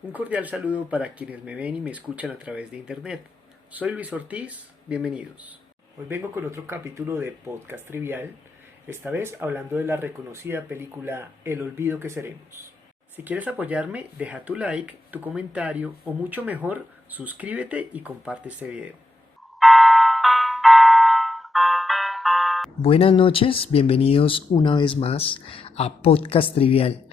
Un cordial saludo para quienes me ven y me escuchan a través de internet. Soy Luis Ortiz, bienvenidos. Hoy vengo con otro capítulo de Podcast Trivial, esta vez hablando de la reconocida película El olvido que seremos. Si quieres apoyarme, deja tu like, tu comentario o mucho mejor, suscríbete y comparte este video. Buenas noches, bienvenidos una vez más a Podcast Trivial.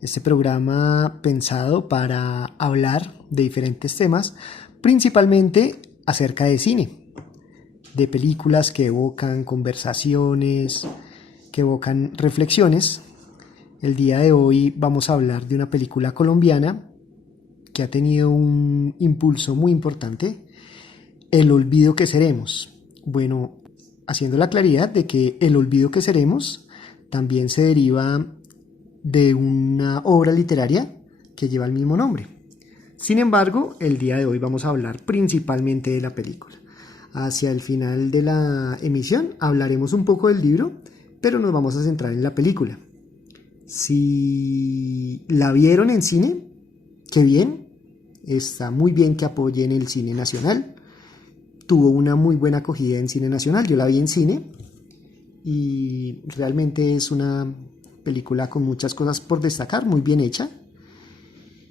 Este programa pensado para hablar de diferentes temas, principalmente acerca de cine, de películas que evocan conversaciones, que evocan reflexiones. El día de hoy vamos a hablar de una película colombiana que ha tenido un impulso muy importante, El olvido que seremos. Bueno, haciendo la claridad de que El olvido que seremos también se deriva de una obra literaria que lleva el mismo nombre. Sin embargo, el día de hoy vamos a hablar principalmente de la película. Hacia el final de la emisión hablaremos un poco del libro, pero nos vamos a centrar en la película. Si la vieron en cine, qué bien, está muy bien que apoyen el cine nacional. Tuvo una muy buena acogida en cine nacional, yo la vi en cine y realmente es una película con muchas cosas por destacar, muy bien hecha.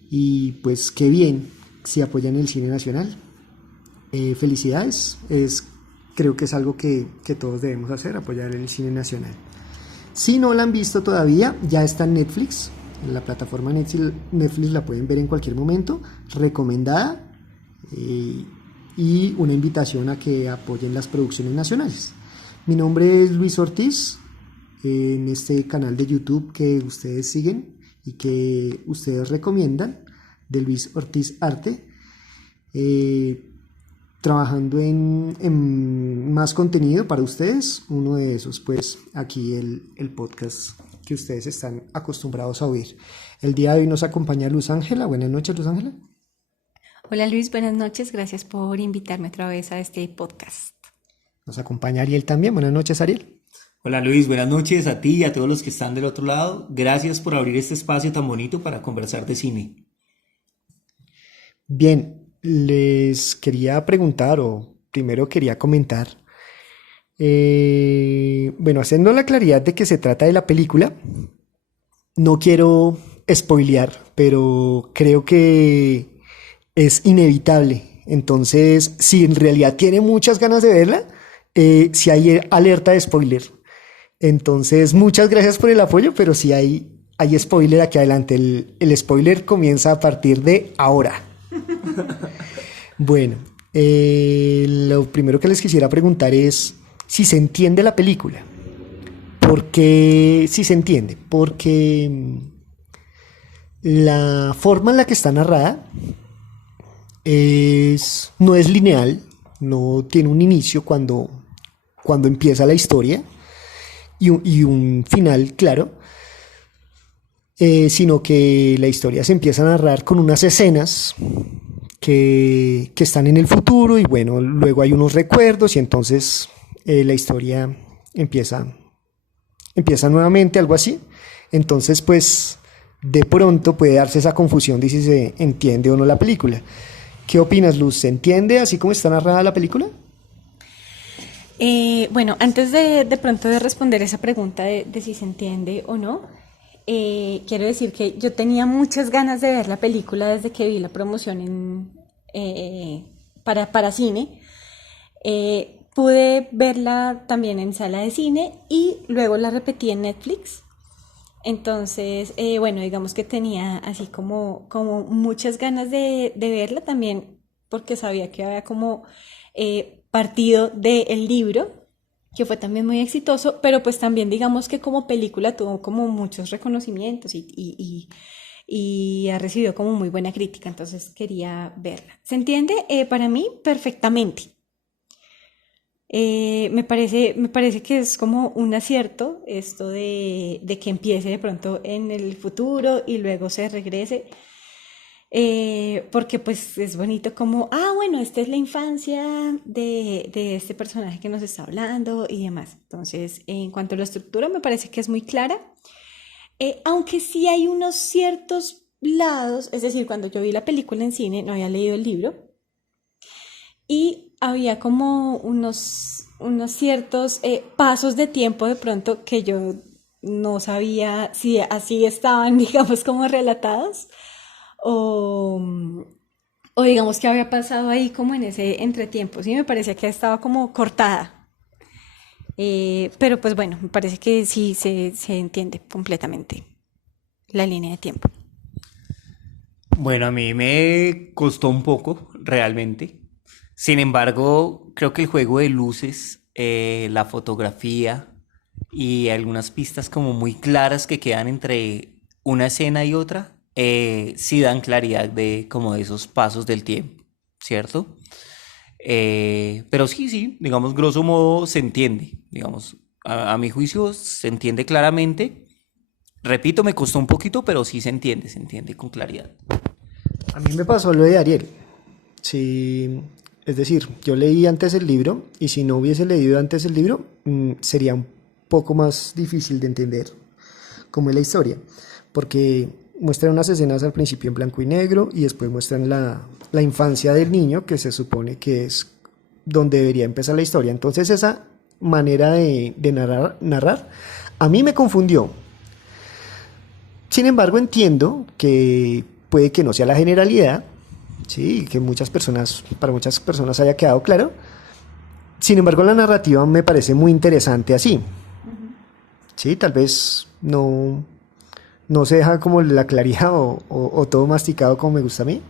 Y pues qué bien si apoyan el cine nacional. Felicidades, creo que es algo que todos debemos hacer, apoyar el cine nacional. Si no la han visto todavía, ya está en Netflix. En la plataforma Netflix la pueden ver en cualquier momento. Recomendada. Y una invitación a que apoyen las producciones nacionales. Mi nombre es Luis Ortiz. En este canal de YouTube que ustedes siguen y que ustedes recomiendan, de Luis Ortiz Arte, trabajando en más contenido para ustedes. Uno de esos, pues aquí el podcast que ustedes están acostumbrados a oír. El día de hoy nos acompaña Luz Ángela. Buenas noches, Luz Ángela. Hola Luis, buenas noches, gracias por invitarme otra vez a este podcast. Nos acompaña Ariel también. Buenas noches, Ariel. Hola Luis, buenas noches a ti y a todos los que están del otro lado. Gracias por abrir este espacio tan bonito para conversar de cine. Bien, les quería preguntar o primero quería comentar, bueno, haciendo la claridad de que se trata de la película, no quiero spoilear, pero creo que es inevitable. Entonces, si en realidad tiene muchas ganas de verla, si hay alerta de spoiler. Entonces, muchas gracias por el apoyo, pero sí hay spoiler aquí adelante. El spoiler comienza a partir de ahora. Bueno, lo primero que les quisiera preguntar es si se entiende la película. ¿Por qué si se entiende? Porque la forma en la que está narrada no es lineal, no tiene un inicio cuando empieza la historia y un final, claro, sino que la historia se empieza a narrar con unas escenas que están en el futuro y bueno, luego hay unos recuerdos y entonces la historia empieza nuevamente, algo así. Entonces, pues, de pronto puede darse esa confusión de si se entiende o no la película. ¿Qué opinas, Luz? ¿Se entiende así como está narrada la película? Bueno, antes de pronto de responder esa pregunta de si se entiende o no, quiero decir que yo tenía muchas ganas de ver la película desde que vi la promoción para cine. Pude verla también en sala de cine y luego la repetí en Netflix. Entonces, bueno, digamos que tenía así como muchas ganas de verla también porque sabía que había como partido del libro, que fue también muy exitoso, pero pues también digamos que como película tuvo como muchos reconocimientos y ha recibido como muy buena crítica, entonces quería verla. ¿Se entiende? Para mí, perfectamente. Me parece que es como un acierto esto de que empiece de pronto en el futuro y luego se regrese, porque pues es bonito como, bueno, esta es la infancia de este personaje que nos está hablando y demás. Entonces, en cuanto a la estructura, me parece que es muy clara, aunque sí hay unos ciertos lados, es decir, cuando yo vi la película en cine, no había leído el libro, y había como unos ciertos pasos de tiempo de pronto que yo no sabía si así estaban, digamos, como relatados, o, o digamos que había pasado ahí como en ese entretiempo, sí, me parecía que estaba como cortada. Pero pues bueno, me parece que sí se entiende completamente la línea de tiempo. Bueno, a mí me costó un poco, realmente. Sin embargo, creo que el juego de luces, la fotografía y algunas pistas como muy claras que quedan entre una escena y otra, sí dan claridad de como de esos pasos del tiempo, ¿cierto? Pero sí, sí, digamos, grosso modo se entiende, digamos, a mi juicio se entiende claramente. Repito, me costó un poquito, pero sí se entiende con claridad. A mí me pasó lo de Ariel. Sí, es decir, yo leí antes el libro y si no hubiese leído antes el libro, sería un poco más difícil de entender cómo es la historia, porque muestran unas escenas al principio en blanco y negro y después muestran la infancia del niño, que se supone que es donde debería empezar la historia. Entonces esa manera de narrar a mí me confundió. Sin embargo, entiendo que puede que no sea la generalidad, sí, que para muchas personas haya quedado claro. Sin embargo, la narrativa me parece muy interesante así. Sí, tal vez no se deja como la claridad o todo masticado como me gusta a mí,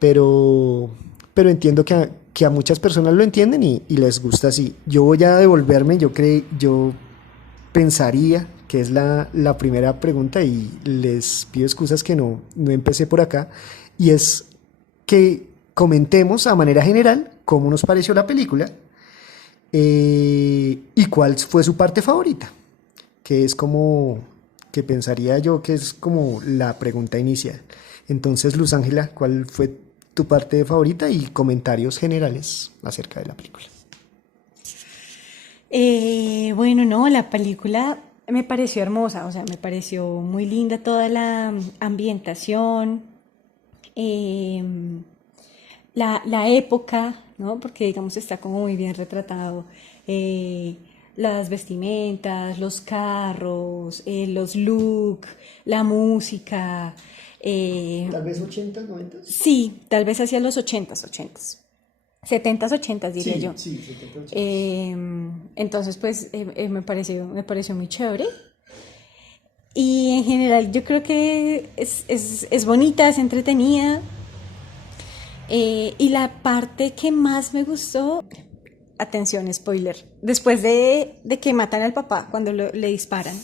pero, pero entiendo que a muchas personas lo entienden y les gusta así. Yo voy a devolverme, yo pensaría que es la primera pregunta y les pido excusas que no empecé por acá, y es que comentemos a manera general cómo nos pareció la película y cuál fue su parte favorita, que es como que pensaría yo que es como la pregunta inicial. Entonces, Luz Ángela, ¿cuál fue tu parte favorita y comentarios generales acerca de la película? Bueno, no, la película me pareció hermosa, o sea, me pareció muy linda toda la ambientación, eh, la época, ¿no? Porque digamos está como muy bien retratado eh, las vestimentas, los carros, los looks, la música. Tal vez 80, 90. Sí, tal vez hacia los ochentas, setentas, ochentas diría yo. Sí, 70, 80. Entonces, pues me pareció muy chévere. Y en general yo creo que es bonita, es entretenida. Y la parte que más me gustó, atención, spoiler, después de que matan al papá cuando le disparan,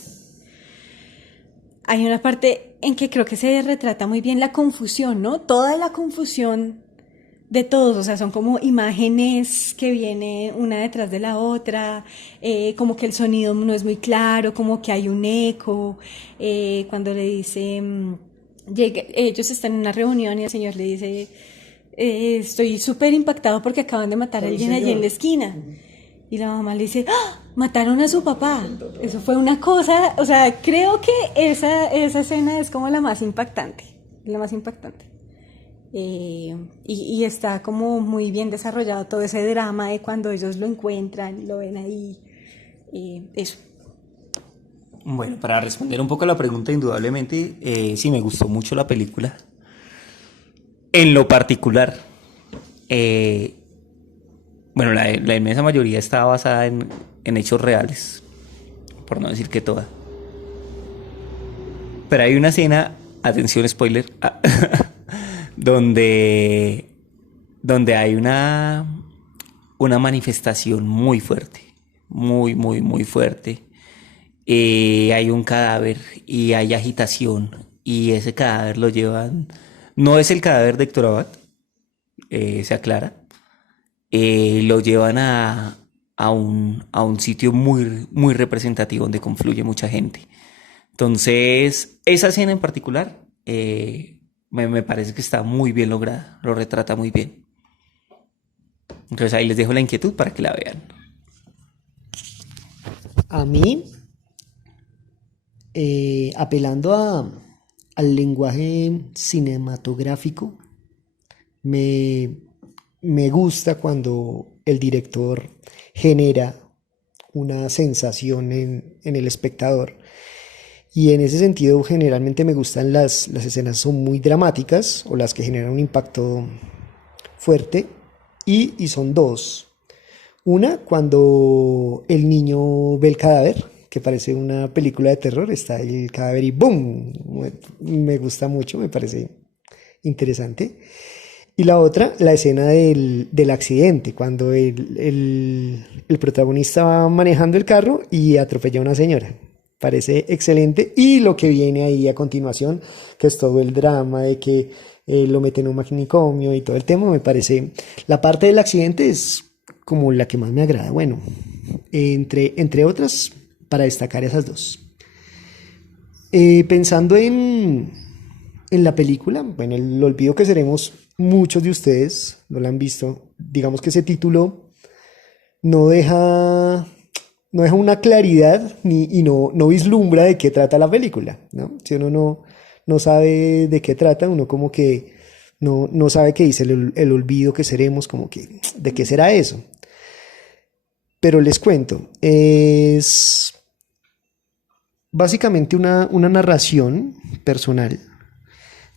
hay una parte en que creo que se retrata muy bien la confusión, ¿no? Toda la confusión de todos, o sea, son como imágenes que vienen una detrás de la otra, como que el sonido no es muy claro, como que hay un eco, cuando le dice, ellos están en una reunión y el señor le dice, estoy súper impactado porque acaban de matar a alguien allí en la esquina. Y la mamá le dice, ¡ah! Mataron a su papá. Eso fue una cosa, o sea, creo que esa escena es como la más impactante, la más impactante. Y está como muy bien desarrollado todo ese drama de cuando ellos lo encuentran y lo ven ahí. Eso. Bueno, para responder un poco a la pregunta, indudablemente, sí me gustó mucho la película. En lo particular, eh, bueno, la inmensa mayoría está basada en hechos reales, por no decir que toda. Pero hay una escena, atención spoiler, donde, donde hay una manifestación muy fuerte, muy, muy, muy fuerte. Hay un cadáver y hay agitación y ese cadáver lo llevan, no es el cadáver de Héctor Abad, se aclara, lo llevan a un sitio muy, muy representativo donde confluye mucha gente. Entonces, esa escena en particular me parece que está muy bien lograda, lo retrata muy bien. Entonces ahí les dejo la inquietud para que la vean. A mí, apelando al lenguaje cinematográfico, me, me gusta cuando el director genera una sensación en el espectador. Y en ese sentido, generalmente me gustan las escenas son muy dramáticas o las que generan un impacto fuerte. Y son dos. Una, cuando el niño ve el cadáver, que parece una película de terror, está el cadáver y ¡boom! Me gusta mucho, me parece interesante. Y la otra, la escena del accidente, cuando el protagonista va manejando el carro y atropella a una señora. Parece excelente. Y lo que viene ahí a continuación, que es todo el drama de que lo meten en un manicomio y todo el tema, me parece. La parte del accidente es como la que más me agrada. Bueno, entre otras, para destacar esas dos. Pensando en la película, bueno, el olvido que seremos, muchos de ustedes no la han visto. Digamos que ese título no deja, no deja una claridad y no vislumbra de qué trata la película, ¿no? Si uno no sabe de qué trata, uno como que no sabe qué dice el olvido que seremos, como que de qué será eso. Pero les cuento, es básicamente una narración personal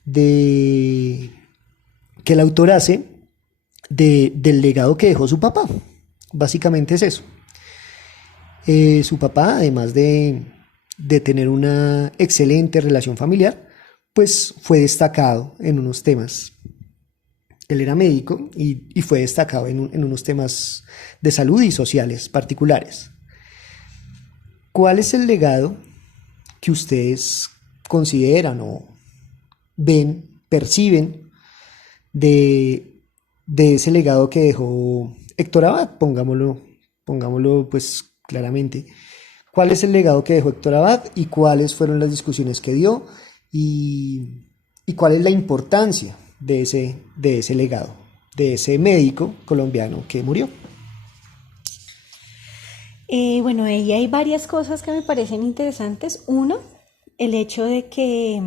de que el autor hace del legado que dejó su papá. Básicamente es eso. Su papá, además de tener una excelente relación familiar, pues fue destacado en unos temas. Él era médico y fue destacado en unos temas de salud y sociales particulares. ¿Cuál es el legado que ustedes consideran o ven, perciben de ese legado que dejó Héctor Abad? Pongámoslo pues claramente. ¿Cuál es el legado que dejó Héctor Abad y cuáles fueron las discusiones que dio y cuál es la importancia de ese legado, de ese médico colombiano que murió? Bueno, ahí hay varias cosas que me parecen interesantes. Uno, el hecho de que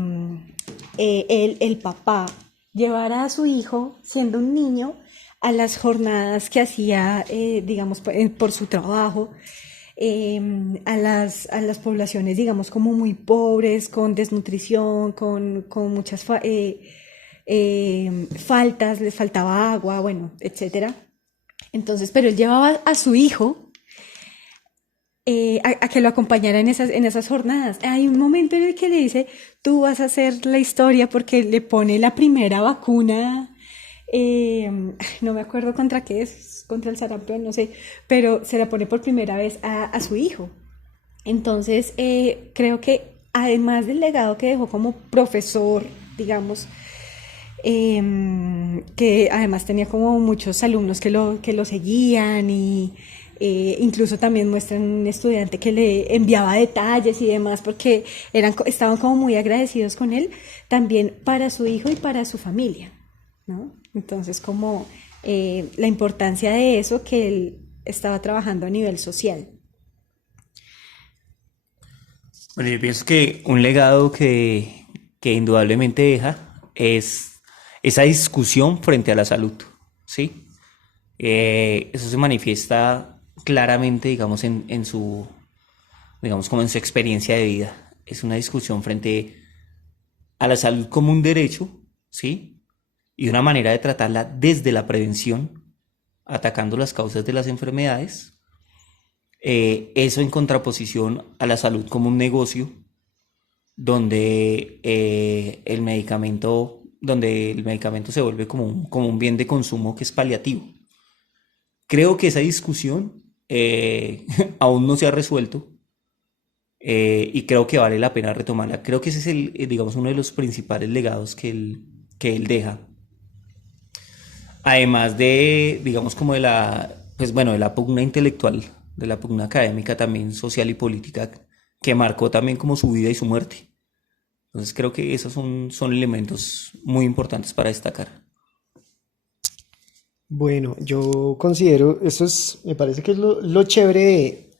el papá llevara a su hijo, siendo un niño, a las jornadas que hacía, digamos, por su trabajo, a las poblaciones, digamos, como muy pobres, con desnutrición, con muchas faltas, les faltaba agua, bueno, etcétera. Entonces, pero él llevaba a su hijo a que lo acompañara en esas jornadas. Hay un momento en el que le dice, tú vas a hacer la historia porque le pone la primera vacuna, no me acuerdo contra qué es, contra el sarampión, no sé, pero se la pone por primera vez a su hijo. Entonces, creo que además del legado que dejó como profesor, digamos, que además tenía como muchos alumnos que lo seguían y incluso también muestran un estudiante que le enviaba detalles y demás porque estaban como muy agradecidos con él, también para su hijo y para su familia, ¿no? Entonces como la importancia de eso que él estaba trabajando a nivel social. Bueno, yo pienso que un legado que indudablemente deja es esa discusión frente a la salud, ¿sí? Eso se manifiesta claramente, digamos, en su, digamos, como en su experiencia de vida. Es una discusión frente a la salud como un derecho, ¿sí? Y una manera de tratarla desde la prevención, atacando las causas de las enfermedades. Eso en contraposición a la salud como un negocio, donde el medicamento se vuelve como un bien de consumo que es paliativo. Creo que esa discusión aún no se ha resuelto y creo que vale la pena retomarla. Creo que ese es digamos, uno de los principales legados que él deja. Además digamos, como pues bueno, de la pugna intelectual, de la pugna académica también social y política que marcó también como su vida y su muerte. Entonces creo que esos son elementos muy importantes para destacar. Bueno, yo considero, me parece que es lo chévere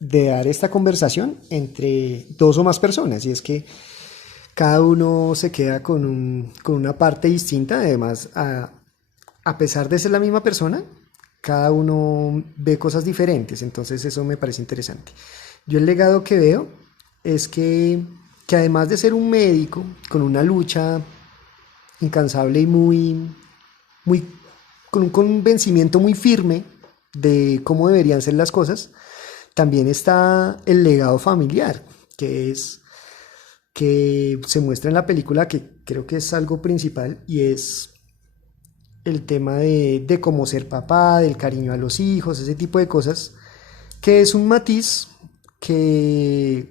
de dar esta conversación entre dos o más personas, y es que cada uno se queda con una parte distinta, además, a pesar de ser la misma persona, cada uno ve cosas diferentes, entonces eso me parece interesante. Yo el legado que veo es que además de ser un médico con una lucha incansable y muy, con un convencimiento muy firme de cómo deberían ser las cosas, también está el legado familiar, que se muestra en la película, que creo que es algo principal, y es el tema de cómo ser papá, del cariño a los hijos, ese tipo de cosas, que es un matiz que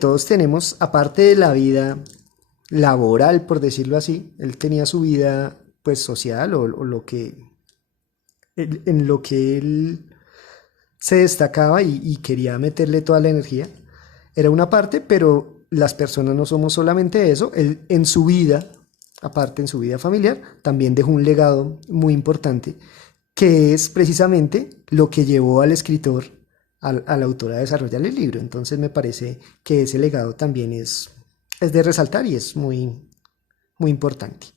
todos tenemos, aparte de la vida laboral, por decirlo así. Él tenía su vida pues social o lo que en lo que él se destacaba y quería meterle toda la energía. Era una parte, pero las personas no somos solamente eso. Él en su vida, aparte en su vida familiar, también dejó un legado muy importante, que es precisamente lo que llevó al escritor, al autor a desarrollar el libro. Entonces me parece que ese legado también es de resaltar y es muy importante.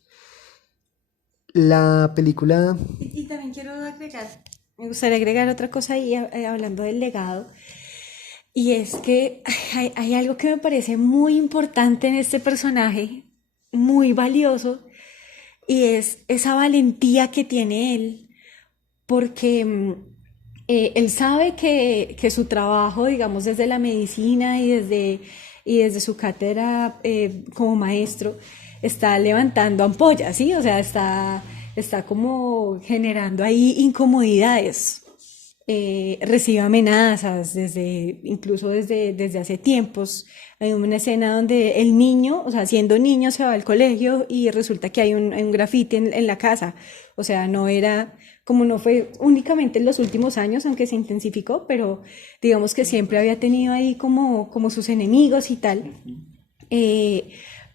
La película... Y también quiero agregar, me gustaría agregar otra cosa ahí, hablando del legado, y es que hay algo que me parece muy importante en este personaje, muy valioso, y es esa valentía que tiene él, porque él sabe que su trabajo, digamos, desde la medicina y desde su cátedra como maestro, está levantando ampollas, ¿sí? O sea, está como generando ahí incomodidades. Recibe amenazas incluso desde hace tiempos. Hay una escena donde el niño, o sea, siendo niño, se va al colegio y resulta que hay un grafiti en la casa. O sea, como no fue únicamente en los últimos años, aunque se intensificó, pero digamos que siempre había tenido ahí como sus enemigos y tal.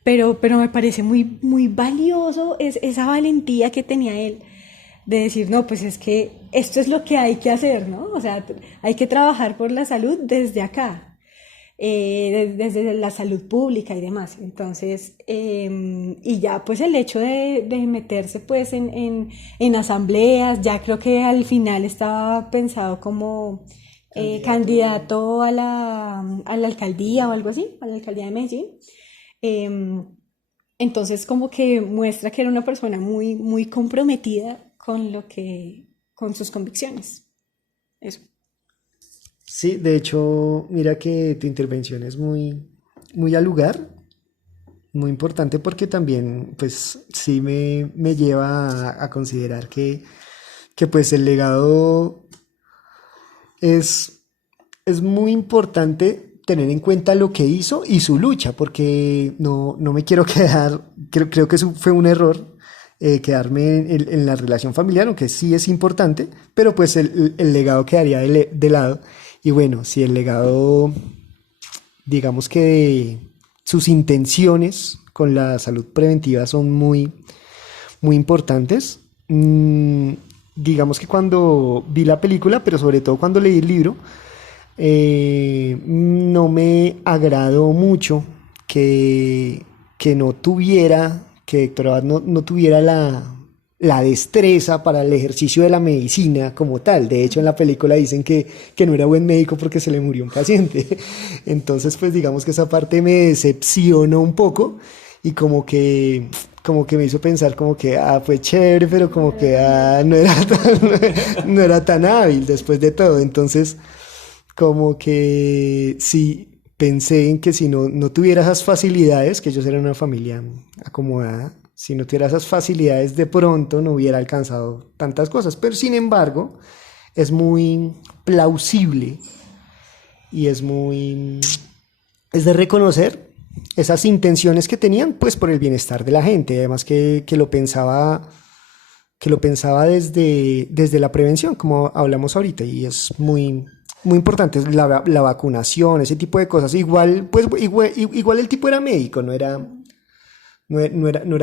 Pero me parece muy valioso esa valentía que tenía él de decir, no, pues es que esto es lo que hay que hacer, ¿no? O sea, hay que trabajar por la salud desde acá, desde la salud pública y demás. Entonces, y ya pues el hecho de meterse pues en asambleas, ya creo que al final estaba pensado como candidato a la alcaldía o algo así, a la alcaldía de Medellín. Eh, entonces como que muestra que era una persona muy comprometida con sus convicciones. Eso. Sí, de hecho, mira que tu intervención es muy al lugar, muy importante porque también, pues, sí me lleva a considerar que, pues, el legado es, es muy importante tener en cuenta lo que hizo y su lucha, porque no me quiero quedar, creo que eso fue un error, quedarme en la relación familiar, aunque sí es importante, pero pues el legado quedaría de lado. Y bueno, si el legado, digamos que sus intenciones con la salud preventiva son muy importantes. Digamos que cuando vi la película, pero sobre todo cuando leí el libro, no me agradó mucho que no tuviera, que Héctor Abad no tuviera la destreza para el ejercicio de la medicina como tal. De hecho, en la película dicen que no era buen médico porque se le murió un paciente. Entonces, pues digamos que esa parte me decepcionó un poco y como que me hizo pensar como que, fue chévere, pero como que no era tan hábil después de todo. Entonces, como que sí, pensé en que si no tuviera esas facilidades, que ellos eran una familia acomodada, si no tuviera esas facilidades, de pronto no hubiera alcanzado tantas cosas. Pero sin embargo, es muy plausible y es de reconocer esas intenciones que tenían, pues por el bienestar de la gente. Además que lo pensaba desde la prevención, como hablamos ahorita, y es muy importante la vacunación, ese tipo de cosas. Igual, pues, igual el tipo era médico, no era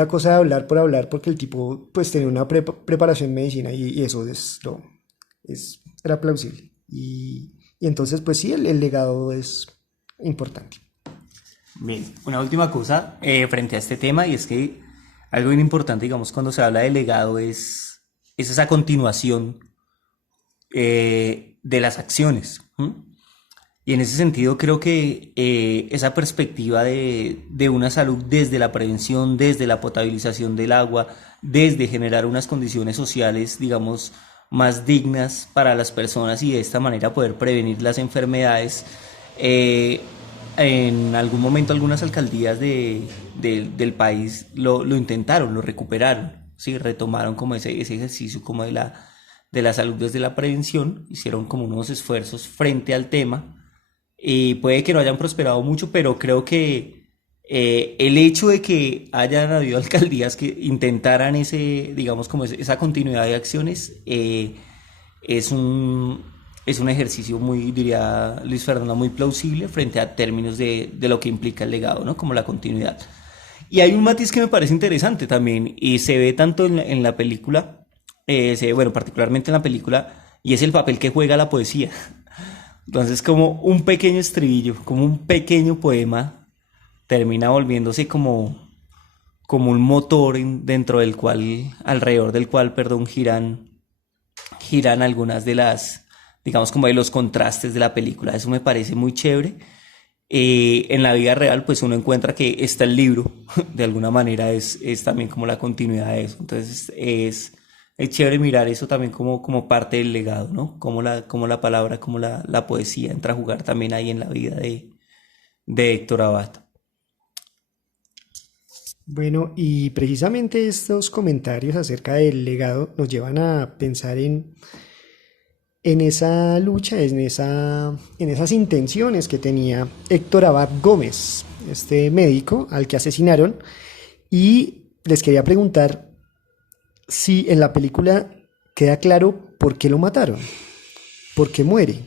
cosa de hablar por hablar, porque el tipo pues tenía una preparación en medicina y eso era plausible. Y entonces, pues sí, el legado es importante. Bien, una última cosa frente a este tema y es que algo bien importante, digamos, cuando se habla de legado es esa continuación de las acciones. ¿M? Y en ese sentido creo que esa perspectiva de una salud desde la prevención, desde la potabilización del agua, desde generar unas condiciones sociales, digamos, más dignas para las personas y de esta manera poder prevenir las enfermedades. eh, en algún momento algunas alcaldías del país lo intentaron, lo recuperaron, ¿sí? Retomaron como ese ejercicio como de la salud desde la prevención, hicieron como unos esfuerzos frente al tema y puede que no hayan prosperado mucho, pero creo que el hecho de que hayan habido alcaldías que intentaran digamos, como esa continuidad de acciones, es un, es un ejercicio muy, diría Luis Fernando, muy plausible frente a términos de lo que implica el legado, ¿no? Como la continuidad. Y hay un matiz que me parece interesante también, y se ve tanto en la película, se ve, bueno, particularmente en la película, y es el papel que juega la poesía. Entonces, como un pequeño estribillo, como un pequeño poema, termina volviéndose como un motor dentro del cual, alrededor del cual, perdón, giran algunas de digamos, como de los contrastes de la película. Eso me parece muy chévere. En la vida real, pues uno encuentra que está el libro, de alguna manera es también como la continuidad de eso. Entonces, es chévere mirar eso también como parte del legado, ¿no? Como la palabra, como la poesía entra a jugar también ahí en la vida de Héctor Abad. Bueno, y precisamente estos comentarios acerca del legado nos llevan a pensar en esa lucha, en esas intenciones que tenía Héctor Abad Gómez, este médico al que asesinaron. Y les quería preguntar si en la película queda claro por qué lo mataron, por qué muere.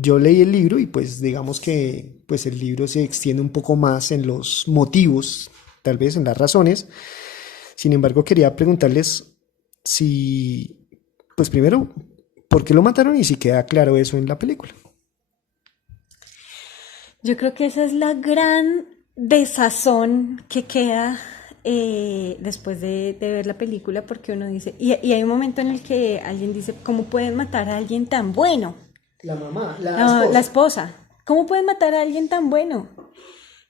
Yo leí el libro y pues digamos que pues el libro se extiende un poco más en los motivos, tal vez en las razones. Sin embargo, quería preguntarles si, pues primero, ¿por qué lo mataron y si queda claro eso en la película? Yo creo que esa es la gran desazón que queda después de ver la película, porque uno dice, y hay un momento en el que alguien dice, ¿cómo pueden matar a alguien tan bueno? La mamá, No, la esposa. ¿Cómo pueden matar a alguien tan bueno?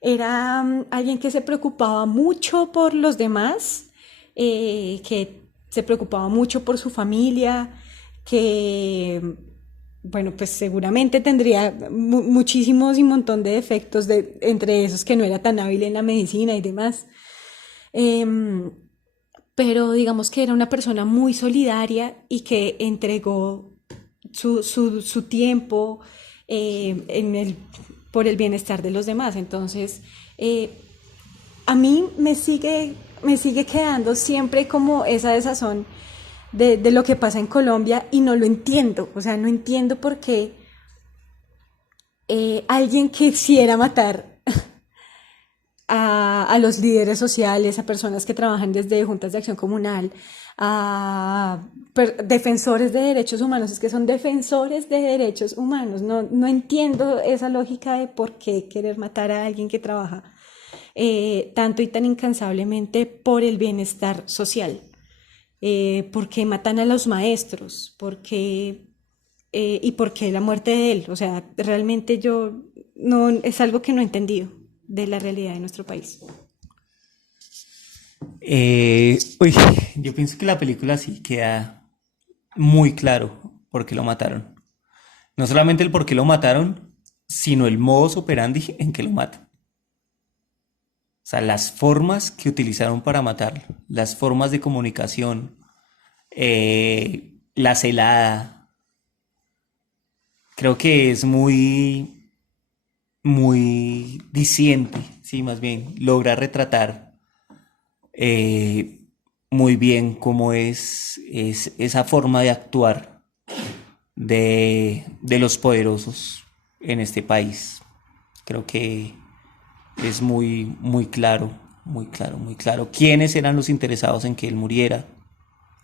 Era alguien que se preocupaba mucho por los demás, que se preocupaba mucho por su familia, que, bueno, pues seguramente tendría muchísimos y un montón de defectos, entre esos que no era tan hábil en la medicina y demás. Em, pero digamos que era una persona muy solidaria y que entregó su tiempo por el bienestar de los demás. Entonces, eh, a mí me sigue quedando siempre como esa desazón de lo que pasa en Colombia y no lo entiendo. O sea, no entiendo por qué alguien quisiera matar a los líderes sociales, a personas que trabajan desde juntas de acción comunal, a defensores de derechos humanos. Es que son defensores de derechos humanos. No entiendo esa lógica de por qué querer matar a alguien que trabaja tanto y tan incansablemente por el bienestar social. ¿Por qué matan a los maestros? ¿Y por qué la muerte de él? O sea, realmente yo no, es algo que no he entendido de la realidad de nuestro país. Uy, yo pienso que la película sí queda muy claro por qué lo mataron. No solamente el por qué lo mataron, sino el modus operandi en que lo matan. O sea, las formas que utilizaron para matarlo, las formas de comunicación, la celada, creo que es muy diciente, sí, más bien, logra retratar eh, muy bien cómo es esa forma de actuar de los poderosos en este país. Creo que es muy claro, muy claro, muy claro quiénes eran los interesados en que él muriera.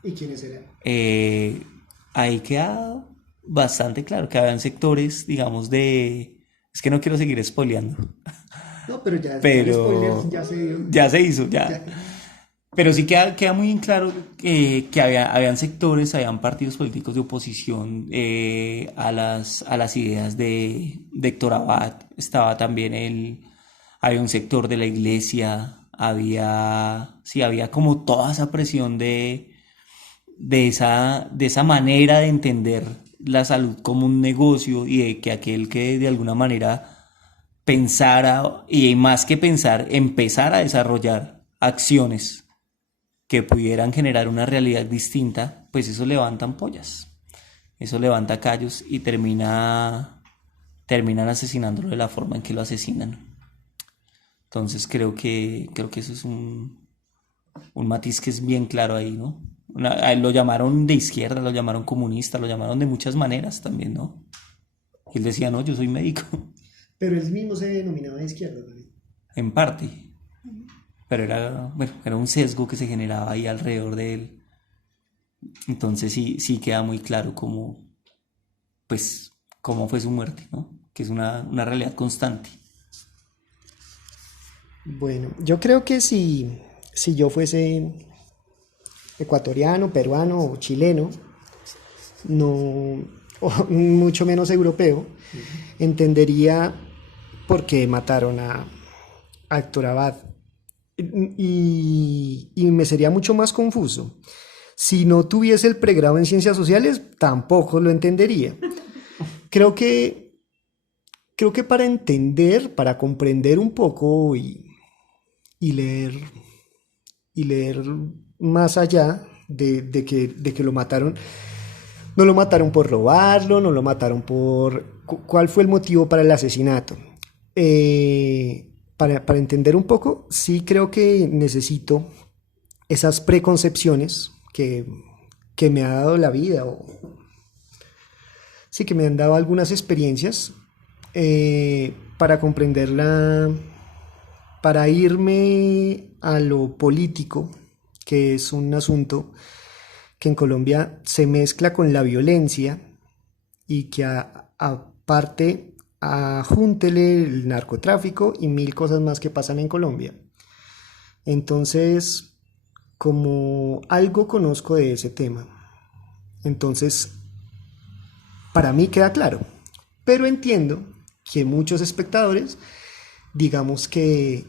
¿Y quiénes eran? Eh, Ahí queda bastante claro que habían sectores, digamos, Es que no quiero seguir spoileando, No, pero ya, el spoiler pero ya se dio. ya se hizo, ya. Ya. Pero sí queda muy en claro que habían sectores, habían partidos políticos de oposición a las ideas de Héctor Abad. Estaba también había un sector de la iglesia, sí, había como toda esa presión de esa manera de entender la salud como un negocio y de que aquel que de alguna manera pensara y más que pensar, empezar a desarrollar acciones que pudieran generar una realidad distinta, pues eso levanta ampollas, eso levanta callos y terminan asesinándolo de la forma en que lo asesinan. Entonces creo que eso es un matiz que es bien claro ahí, ¿no? Lo llamaron de izquierda, lo llamaron comunista, lo llamaron de muchas maneras también, ¿no? Y él decía, no, yo soy médico, Pero él mismo se denominaba de izquierda, ¿no? en parte, pero bueno, era un sesgo que se generaba ahí alrededor de él. Entonces sí queda muy claro pues, cómo fue su muerte, ¿no? Que es una realidad constante. Bueno, yo creo que si yo fuese ecuatoriano, peruano o chileno, no, o mucho menos europeo, entendería por qué mataron a Héctor Abad. Y me sería mucho más confuso. Si no tuviese el pregrado en ciencias sociales, tampoco lo entendería. Creo que, creo que para entender, para comprender un poco y leer, y leer más allá de que lo mataron, no lo mataron por robarlo, no lo mataron por... ¿Cuál fue el motivo para el asesinato? Para entender un poco, sí creo que necesito esas preconcepciones que me ha dado la vida, o sí que me han dado algunas experiencias para comprenderla, para irme a lo político, que es un asunto que en Colombia se mezcla con la violencia y que aparte ajúntele el narcotráfico y mil cosas más que pasan en Colombia. Entonces, como algo conozco de ese tema, entonces para mí queda claro, pero entiendo que muchos espectadores, digamos que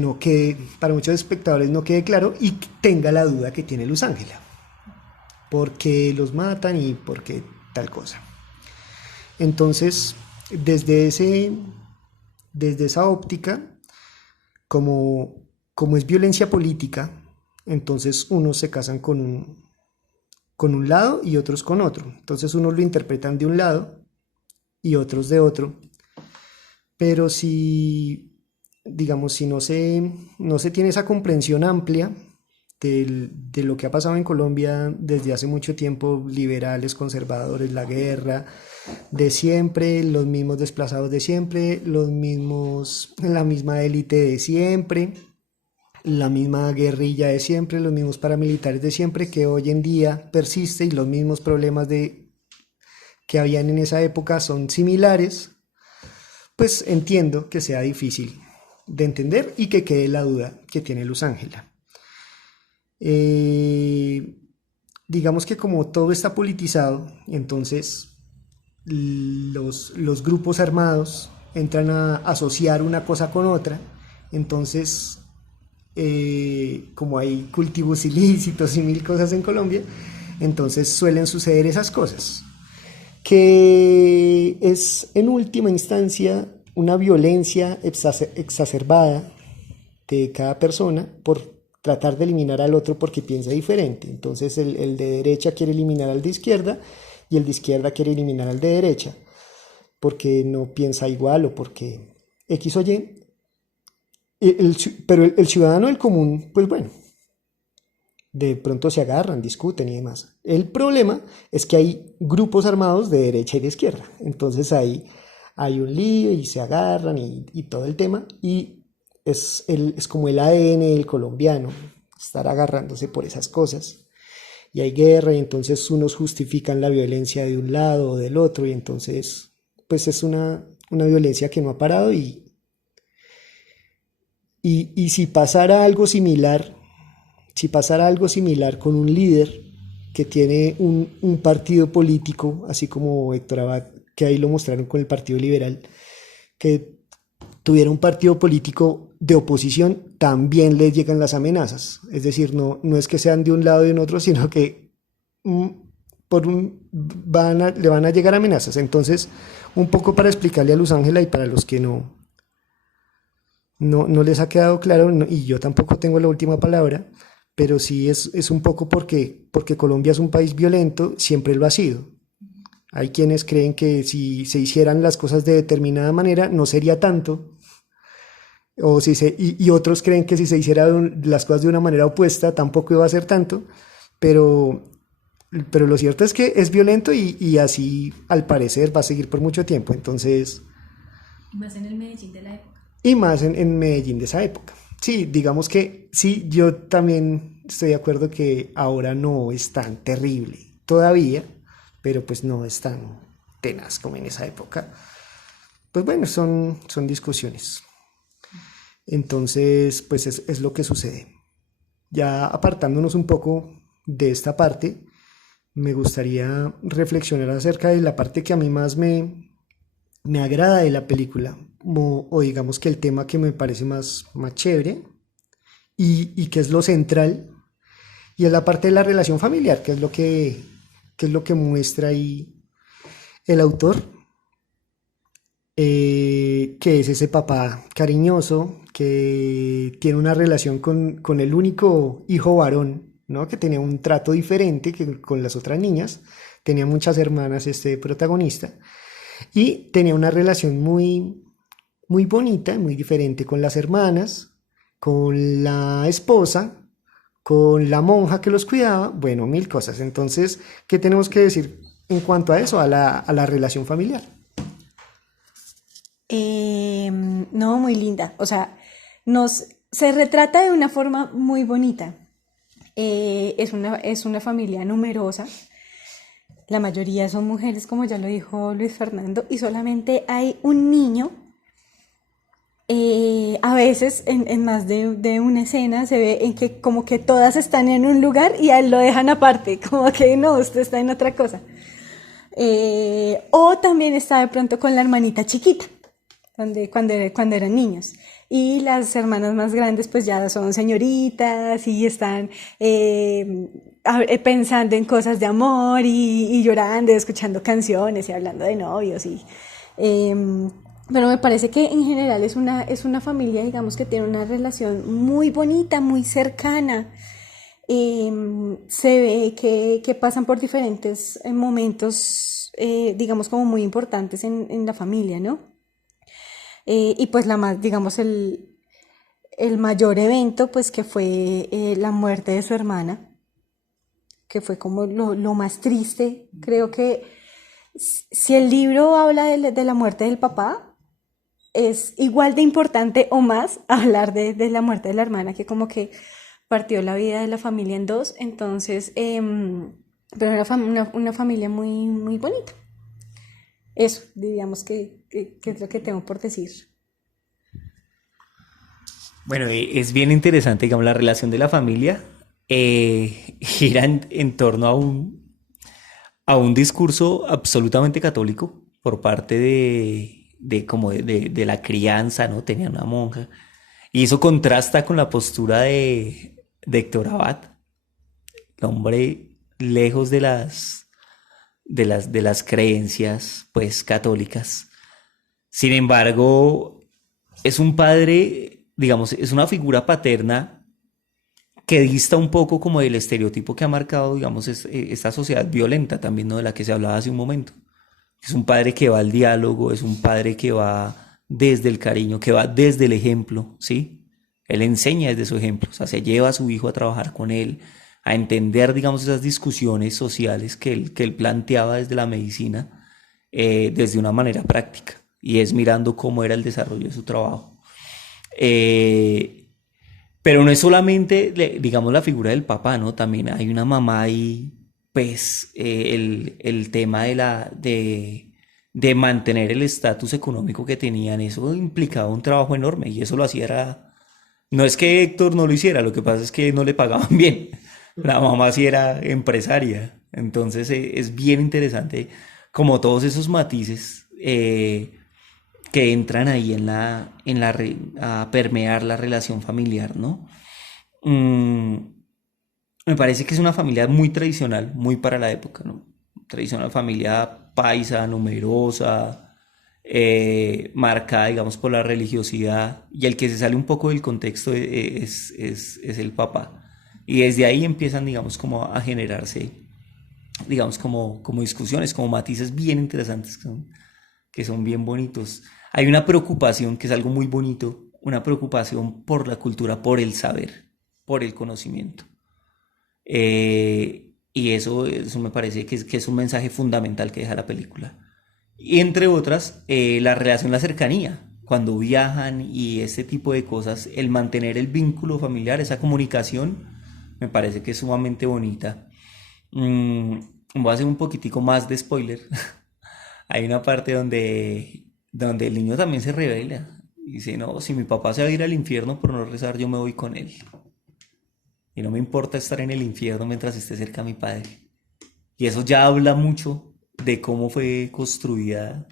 no quede, para muchos espectadores no quede claro y tenga la duda que tiene Luz Ángela, porque los matan y porque tal cosa. Entonces, desde esa óptica, como es violencia política, entonces unos se casan con un lado y otros con otro. Entonces unos lo interpretan de un lado y otros de otro. Pero digamos, si no se tiene esa comprensión amplia de lo que ha pasado en Colombia desde hace mucho tiempo, liberales, conservadores, la guerra de siempre, los mismos desplazados de siempre, la misma élite de siempre, la misma guerrilla de siempre, los mismos paramilitares de siempre, que hoy en día persiste, y los mismos problemas que habían en esa época son similares, pues entiendo que sea difícil de entender y que quede la duda que tiene Luz Ángela. Digamos que como todo está politizado, entonces los grupos armados entran a asociar una cosa con otra, entonces como hay cultivos ilícitos y mil cosas en Colombia, entonces suelen suceder esas cosas, que es en última instancia una violencia exacerbada de cada persona por tratar de eliminar al otro porque piensa diferente. Entonces el de derecha quiere eliminar al de izquierda y el de izquierda quiere eliminar al de derecha porque no piensa igual o porque X o Y. Pero el ciudadano del común, pues bueno, de pronto se agarran, discuten y demás. El problema es que hay grupos armados de derecha y de izquierda. Entonces ahí hay un lío y se agarran y todo el tema. Y es como el ADN del colombiano, estar agarrándose por esas cosas. Y hay guerra y entonces unos justifican la violencia de un lado o del otro y entonces pues es una una violencia que no ha parado y si pasara algo similar, si pasara algo similar con un líder que tiene un partido político, así como Héctor Abad, que ahí lo mostraron con el Partido Liberal, que tuviera un partido político de oposición, también les llegan las amenazas. Es decir, no es que sean de un lado y de otro, sino que mm, le van a llegar amenazas. Entonces, un poco para explicarle a Luz Ángela y para los que no les ha quedado claro, y yo tampoco tengo la última palabra, pero sí es un poco porque Colombia es un país violento, siempre lo ha sido. Hay quienes creen que si se hicieran las cosas de determinada manera no sería tanto, y otros creen que si se hicieran las cosas de una manera opuesta tampoco iba a ser tanto, pero, pero lo cierto es que es violento y así al parecer va a seguir por mucho tiempo. Entonces, Y más en el Medellín de la época. y más en Medellín de esa época. Sí, digamos que sí, yo también estoy de acuerdo que ahora no es tan terrible todavía, pero pues no es tan tenaz como en esa época. Pues bueno, son discusiones. Entonces, pues es lo que sucede. Ya apartándonos un poco de esta parte, me gustaría reflexionar acerca de la parte que a mí más me agrada de la película, o digamos que el tema que me parece más chévere y que es lo central, y es la parte de la relación familiar, que es lo que muestra ahí el autor, que es ese papá cariñoso que tiene una relación con el único hijo varón, ¿no? Que tenía un trato diferente que con las otras niñas, tenía muchas hermanas este protagonista, y tenía una relación muy bonita, muy diferente con las hermanas, con la esposa, con la monja que los cuidaba, bueno, mil cosas. Entonces, ¿qué tenemos que decir en cuanto a eso, a la relación familiar? No, muy linda. O sea, se retrata de una forma muy bonita. Es una familia numerosa. La mayoría son mujeres, como ya lo dijo Luis Fernando, y solamente hay un niño. A veces en más de una escena se ve en que como que todas están en un lugar y a él lo dejan aparte, como que no, usted está en otra cosa. O también está de pronto con la hermanita chiquita, cuando eran niños. Y las hermanas más grandes pues ya son señoritas y están pensando en cosas de amor y llorando, escuchando canciones y hablando de novios. Pero me parece que en general es una familia, digamos, que tiene una relación muy bonita, muy cercana. Se ve que pasan por diferentes momentos, digamos, como muy importantes en la familia, ¿no? Y pues digamos, el mayor evento, pues que fue la muerte de su hermana, que fue como lo más triste. Creo que si el libro habla de la muerte del papá, es igual de importante o más hablar de la muerte de la hermana, que como que partió la vida de la familia en dos. Entonces, pero era una familia muy bonita. Eso, diríamos que es lo que tengo por decir. Bueno, es bien interesante, digamos, la relación de la familia. Gira en torno a un discurso absolutamente católico por parte de la crianza, ¿no? Tenía una monja. Y eso contrasta con la postura de Héctor Abad, el hombre lejos de las creencias, pues, católicas. Sin embargo, es un padre, digamos, es una figura paterna que dista un poco como del estereotipo que ha marcado, digamos, esta sociedad violenta también, ¿no? De la que se hablaba hace un momento. Es un padre que va al diálogo, es un padre que va desde el cariño, que va desde el ejemplo, ¿sí? Él enseña desde su ejemplo, o sea, se lleva a su hijo a trabajar con él, a entender, digamos, esas discusiones sociales que él planteaba desde la medicina, desde una manera práctica, y es mirando cómo era el desarrollo de su trabajo. Pero no es solamente, digamos, la figura del papá, ¿no? También hay una mamá ahí, pues, el tema de mantener el estatus económico que tenían. Eso implicaba un trabajo enorme y eso lo hacía era... No es que Héctor no lo hiciera, lo que pasa es que no le pagaban bien. La mamá sí era empresaria. Entonces es bien interesante como todos esos matices que entran ahí a permear la relación familiar, ¿no? Mm, Me parece que es una familia muy tradicional, muy para la época, ¿no? Tradicional familia paisa, numerosa, marcada, digamos, por la religiosidad, y el que se sale un poco del contexto es el papá. Y desde ahí empiezan, digamos, como a generarse, digamos, como discusiones, como matices bien interesantes que son bien bonitos. Hay una preocupación que es algo muy bonito, una preocupación por la cultura, por el saber, por el conocimiento. Y eso me parece que es un mensaje fundamental que deja la película. Y entre otras, la relación, la cercanía, cuando viajan y ese tipo de cosas, el mantener el vínculo familiar, esa comunicación, me parece que es sumamente bonita. Mm, Voy a hacer un poquitico más de spoiler. Hay una parte donde el niño también se revela. Dice, no, si mi papá se va a ir al infierno por no rezar, yo me voy con él. Y no me importa estar en el infierno mientras esté cerca a mi padre. Y eso ya habla mucho de cómo fue construida,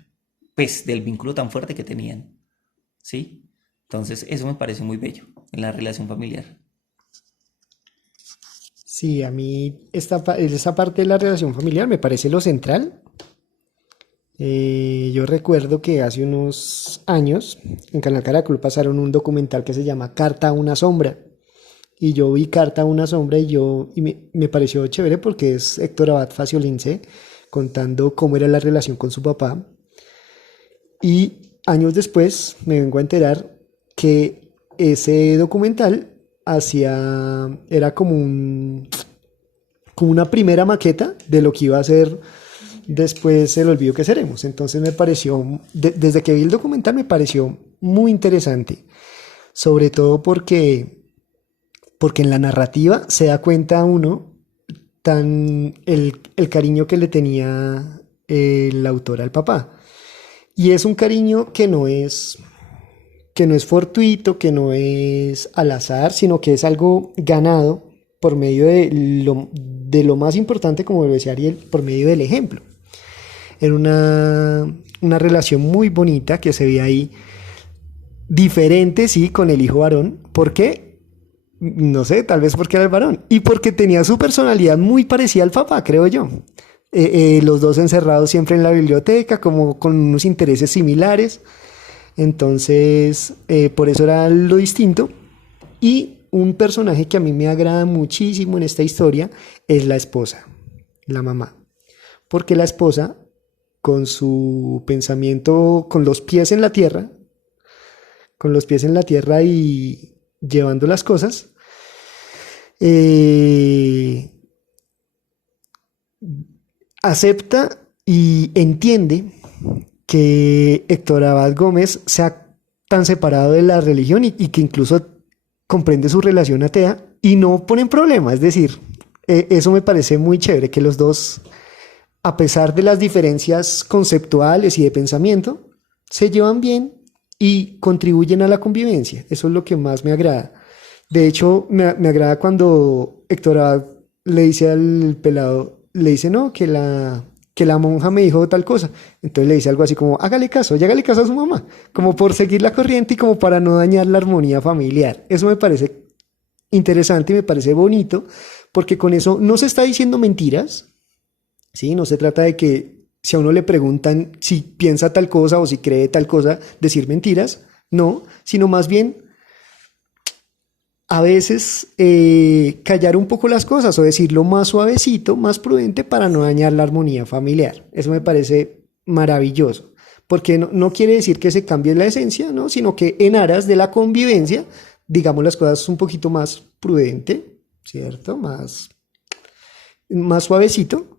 pues, del vínculo tan fuerte que tenían. ¿Sí? Entonces, eso me parece muy bello en la relación familiar. Sí, a mí esta parte de la relación familiar me parece lo central. Yo recuerdo que hace unos años en Canal Caracol pasaron un documental que se llama Carta a una sombra. Y yo vi Carta a una sombra y me pareció chévere porque es Héctor Abad Faciolince contando cómo era la relación con su papá. Y años después me vengo a enterar que ese documental era como una primera maqueta de lo que iba a ser después El olvido que seremos. Entonces me pareció, desde que vi el documental me pareció muy interesante, sobre todo porque en la narrativa se da cuenta uno el cariño que le tenía el autor al papá. Y es un cariño que no es fortuito, que no es al azar, sino que es algo ganado por medio de lo más importante, como lo decía Ariel, por medio del ejemplo. Era una relación muy bonita que se veía ahí, diferente, sí, con el hijo varón. ¿Por qué? No sé, tal vez porque era el varón. Y porque tenía su personalidad muy parecida al papá, creo yo. Los dos encerrados siempre en la biblioteca, como con unos intereses similares. Entonces, por eso era lo distinto. Y un personaje que a mí me agrada muchísimo en esta historia es la esposa, la mamá. Porque la esposa, con su pensamiento, con los pies en la tierra y llevando las cosas, eh, acepta y entiende que Héctor Abad Gómez sea tan separado de la religión y que incluso comprende su relación atea y no ponen problema. Es decir, eso me parece muy chévere, que los dos, a pesar de las diferencias conceptuales y de pensamiento, se llevan bien y contribuyen a la convivencia. Eso es lo que más me agrada. De hecho, me agrada cuando Héctor Abad le dice al pelado, le dice, no, que la monja me dijo tal cosa. Entonces le dice algo así como, hágale caso, y hágale caso a su mamá, como por seguir la corriente y como para no dañar la armonía familiar. Eso me parece interesante y me parece bonito, porque con eso no se está diciendo mentiras, ¿sí? No se trata de que si a uno le preguntan si piensa tal cosa o si cree tal cosa, decir mentiras, no, sino más bien a veces callar un poco las cosas o decirlo más suavecito, más prudente para no dañar la armonía familiar. Eso me parece maravilloso, porque no quiere decir que se cambie la esencia, ¿no? Sino que en aras de la convivencia, digamos las cosas un poquito más prudente, ¿cierto? Más suavecito,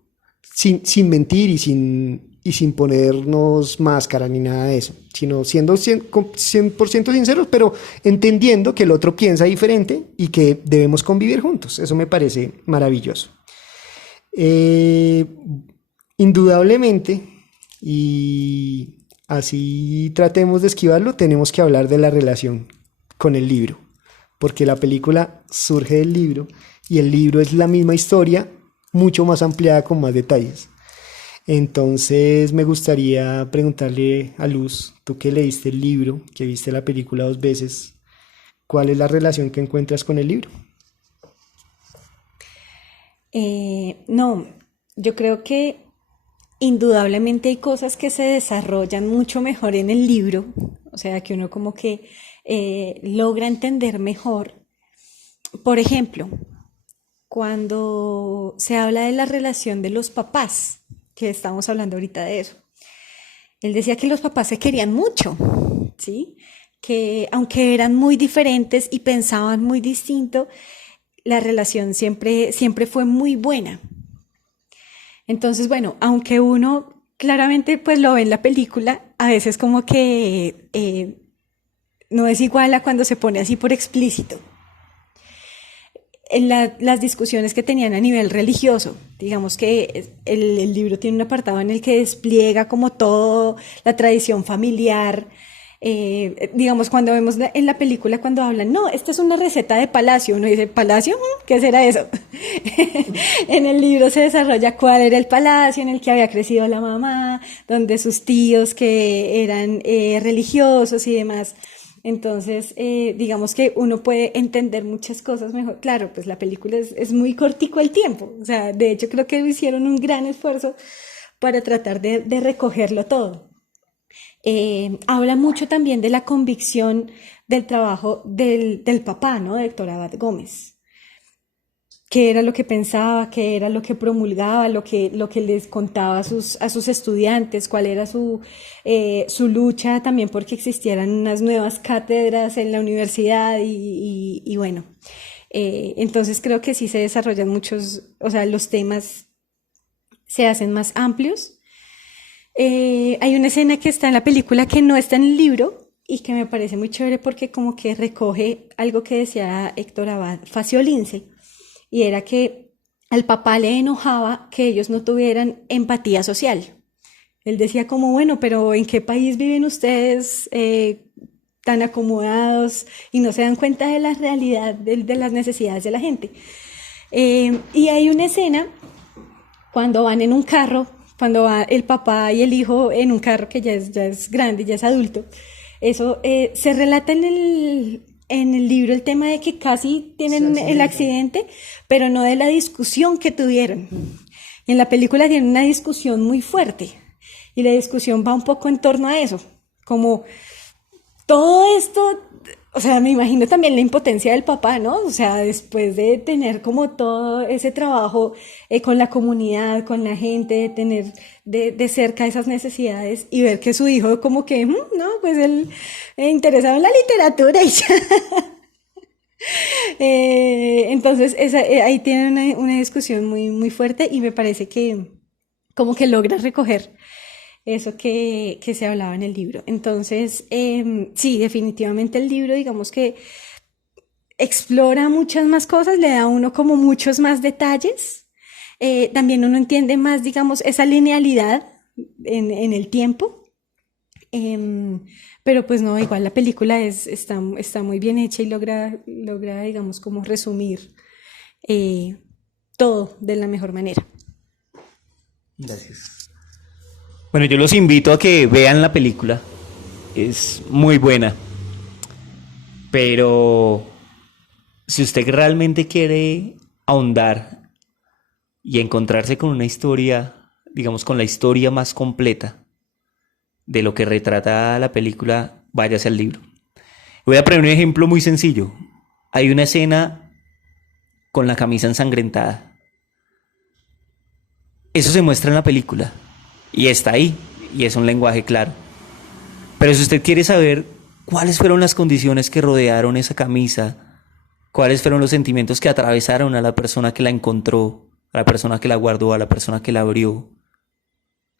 sin mentir y sin ponernos máscara ni nada de eso, sino siendo 100% sinceros, pero entendiendo que el otro piensa diferente y que debemos convivir juntos. Eso me parece maravilloso. Indudablemente, Y así tratemos de esquivarlo, tenemos que hablar de la relación con el libro, porque la película surge del libro y el libro es la misma historia, mucho más ampliada con más detalles. Entonces me gustaría preguntarle a Luz, tú que leíste el libro, que viste la película 2 veces, ¿cuál es la relación que encuentras con el libro? No, yo creo que indudablemente hay cosas que se desarrollan mucho mejor en el libro, o sea, que uno como que logra entender mejor. Por ejemplo, cuando se habla de la relación de los papás, que estamos hablando ahorita de eso, él decía que los papás se querían mucho, ¿sí? Que aunque eran muy diferentes y pensaban muy distinto, la relación siempre fue muy buena. Entonces, bueno, aunque uno claramente pues lo ve en la película, a veces como que no es igual a cuando se pone así por explícito. En las discusiones que tenían a nivel religioso, digamos que el libro tiene un apartado en el que despliega como todo la tradición familiar. Digamos, cuando vemos en la película, cuando hablan, no, esta es una receta de palacio, uno dice, ¿palacio? ¿Qué será eso? En el libro se desarrolla cuál era el palacio en el que había crecido la mamá, donde sus tíos que eran religiosos y demás. Entonces, digamos que uno puede entender muchas cosas mejor. Claro, pues la película es muy cortico el tiempo. O sea, de hecho creo que hicieron un gran esfuerzo para tratar de recogerlo todo. Habla mucho también de la convicción del trabajo del papá, ¿no? De Héctor Abad Gómez. Qué era lo que pensaba, qué era lo que promulgaba, lo que les contaba a sus estudiantes, cuál era su lucha también porque existieran unas nuevas cátedras en la universidad y bueno, entonces creo que sí se desarrollan muchos, o sea, los temas se hacen más amplios. Hay una escena que está en la película que no está en el libro y que me parece muy chévere porque como que recoge algo que decía Héctor Abad Faciolince, y era que al papá le enojaba que ellos no tuvieran empatía social. Él decía como, bueno, pero ¿en qué país viven ustedes tan acomodados y no se dan cuenta de la realidad de las necesidades de la gente? Y hay una escena cuando van en un carro, cuando va el papá y el hijo en un carro que ya es grande, ya es adulto. Eso se relata en el libro el tema de que casi tienen el accidente, pero no de la discusión que tuvieron. Y en la película tienen una discusión muy fuerte. Y la discusión va un poco en torno a eso. Como todo esto, o sea, me imagino también la impotencia del papá, ¿no? O sea, después de tener como todo ese trabajo con la comunidad, con la gente, de tener de cerca esas necesidades y ver que su hijo como que, no, pues él interesado en la literatura y ya. Entonces, ahí tienen una discusión muy, muy fuerte y me parece que como que logra recoger eso que se hablaba en el libro. Entonces, sí, definitivamente el libro, digamos que explora muchas más cosas, le da a uno como muchos más detalles. También uno entiende más, digamos, esa linealidad en el tiempo. Pero pues no, igual la película está muy bien hecha y logra, digamos, como resumir todo de la mejor manera. Gracias. Bueno, yo los invito a que vean la película. Es muy buena. Pero si usted realmente quiere ahondar y encontrarse con una historia, digamos, con la historia más completa de lo que retrata la película, váyase al libro. Voy a poner un ejemplo muy sencillo. Hay una escena con la camisa ensangrentada. Eso se muestra en la película y está ahí y es un lenguaje claro. Pero si usted quiere saber cuáles fueron las condiciones que rodearon esa camisa, cuáles fueron los sentimientos que atravesaron a la persona que la encontró, a la persona que la guardó, a la persona que la abrió,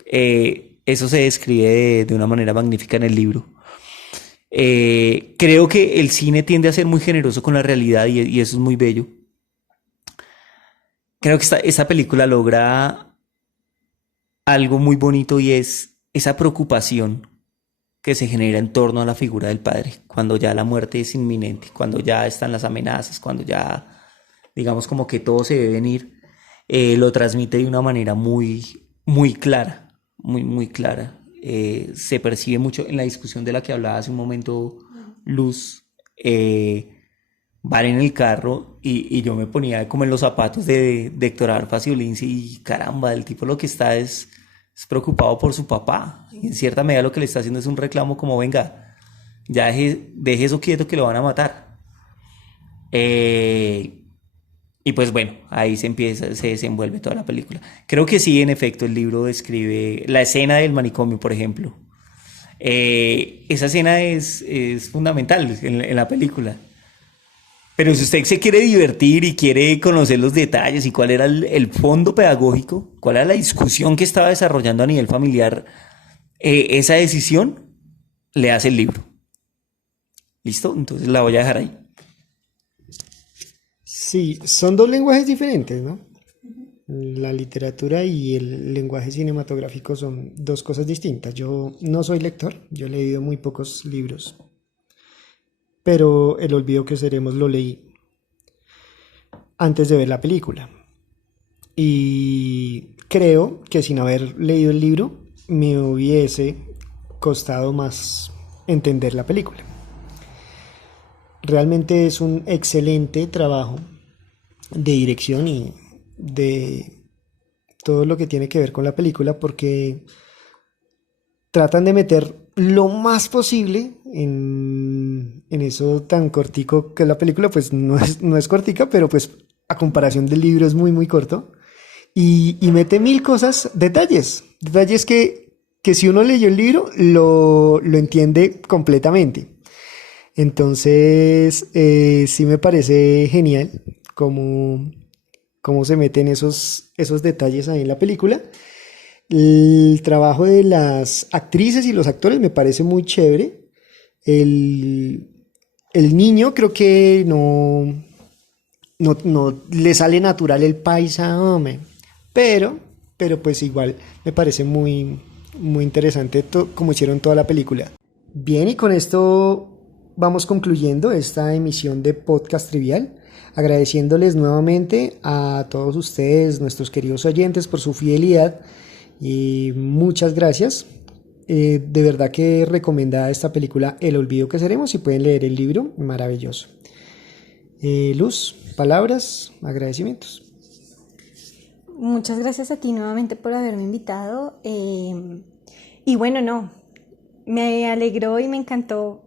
eso se describe de una manera magnífica en el libro. Creo que el cine tiende a ser muy generoso con la realidad y eso es muy bello. Creo que esta película logra algo muy bonito y es esa preocupación que se genera en torno a la figura del padre, cuando ya la muerte es inminente, cuando ya están las amenazas, cuando ya, digamos, como que todo se debe venir, lo transmite de una manera muy clara, muy clara. Se percibe mucho en la discusión de la que hablaba hace un momento Luz. Van en el carro y yo me ponía como en los zapatos de Héctor Abar Faciolince y caramba, el tipo lo que está es preocupado por su papá. Y en cierta medida lo que le está haciendo es un reclamo como, venga, ya deje eso quieto que lo van a matar. Y pues bueno, ahí se desenvuelve toda la película. Creo que sí, en efecto, el libro describe la escena del manicomio, por ejemplo. Esa escena es fundamental en la película. Pero si usted se quiere divertir y quiere conocer los detalles y cuál era el fondo pedagógico, cuál era la discusión que estaba desarrollando a nivel familiar, esa decisión le hace el libro. ¿Listo? Entonces la voy a dejar ahí. Sí, son dos lenguajes diferentes, ¿no? La literatura y el lenguaje cinematográfico son dos cosas distintas. Yo no soy lector, yo he leído muy pocos libros, pero El olvido que seremos lo leí antes de ver la película. Y creo que sin haber leído el libro me hubiese costado más entender la película. Realmente es un excelente trabajo de dirección y de todo lo que tiene que ver con la película, porque tratan de meter lo más posible en eso tan cortico que es la película. Pues no es cortica, pero pues a comparación del libro es muy corto, y mete mil cosas, detalles que si uno leyó el libro lo entiende completamente. Entonces sí me parece genial cómo se meten esos detalles ahí en la película. El trabajo de las actrices y los actores me parece muy chévere. El, el niño creo que no le sale natural el paisa, hombre. Pero pues igual me parece muy interesante como hicieron toda la película. Bien, y con esto vamos concluyendo esta emisión de Podcast Trivial, agradeciéndoles nuevamente a todos ustedes, nuestros queridos oyentes, por su fidelidad. Y muchas gracias. De verdad que recomendada esta película, El olvido que seremos, y pueden leer el libro, maravilloso. Luz, palabras, agradecimientos. Muchas gracias a ti nuevamente por haberme invitado. Y bueno, no, me alegró y me encantó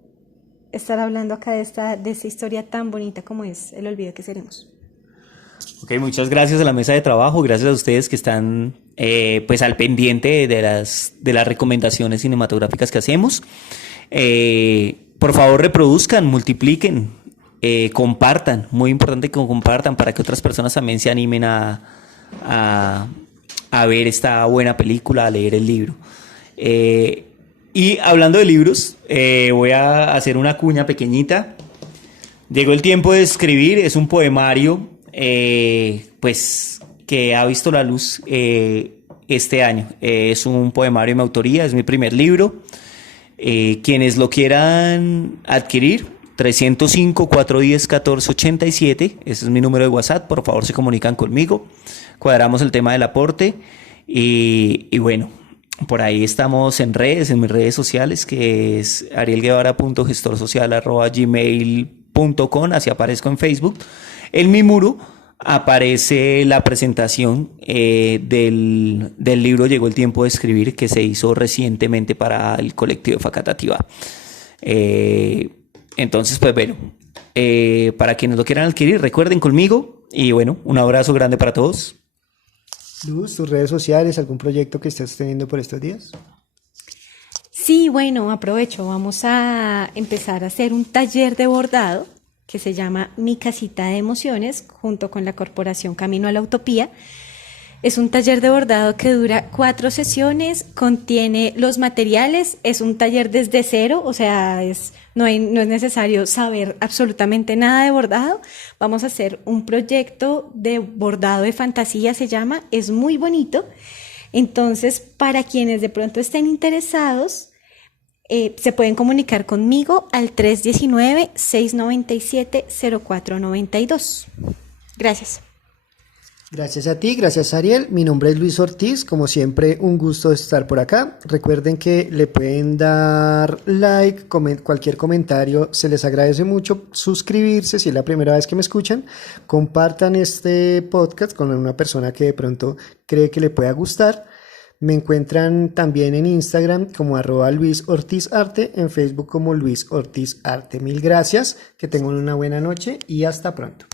estar hablando acá de esta historia tan bonita como es El olvido que seremos. Ok, muchas gracias a la mesa de trabajo, gracias a ustedes que están pues al pendiente de las recomendaciones cinematográficas que hacemos. Por favor, reproduzcan, multipliquen, compartan, muy importante que compartan para que otras personas también se animen a ver esta buena película, a leer el libro. Y hablando de libros, voy a hacer una cuña pequeñita. Llegó el tiempo de escribir, es un poemario pues que ha visto la luz este año. Es un poemario de mi autoría, es mi primer libro. Quienes lo quieran adquirir, 305-410-1487, ese es mi número de WhatsApp, por favor se comunican conmigo, cuadramos el tema del aporte y bueno, por ahí estamos en redes, en mis redes sociales, que es arielguevara.gestorsocial@gmail.com, así aparezco en Facebook. En mi muro aparece la presentación del libro Llegó el tiempo de escribir, que se hizo recientemente para el colectivo de Facatativá. Entonces, pues bueno, para quienes lo quieran adquirir, recuerden conmigo y bueno, un abrazo grande para todos. Luz, tus redes sociales, algún proyecto que estés teniendo por estos días. Sí, bueno, aprovecho, vamos a empezar a hacer un taller de bordado que se llama Mi Casita de Emociones, junto con la Corporación Camino a la Utopía. Es un taller de bordado que dura 4 sesiones, contiene los materiales, es un taller desde cero, o sea, no es necesario saber absolutamente nada de bordado. Vamos a hacer un proyecto de bordado de fantasía, se llama, es muy bonito. Entonces, para quienes de pronto estén interesados, se pueden comunicar conmigo al 319-697-0492. Gracias. Gracias a ti, gracias Ariel. Mi nombre es Luis Ortiz, como siempre un gusto estar por acá. Recuerden que le pueden dar like, cualquier comentario, se les agradece mucho. Suscribirse si es la primera vez que me escuchan. Compartan este podcast con una persona que de pronto cree que le pueda gustar. Me encuentran también en Instagram como @LuisOrtizArte, en Facebook como Luis Ortiz Arte. Mil gracias, que tengan una buena noche y hasta pronto.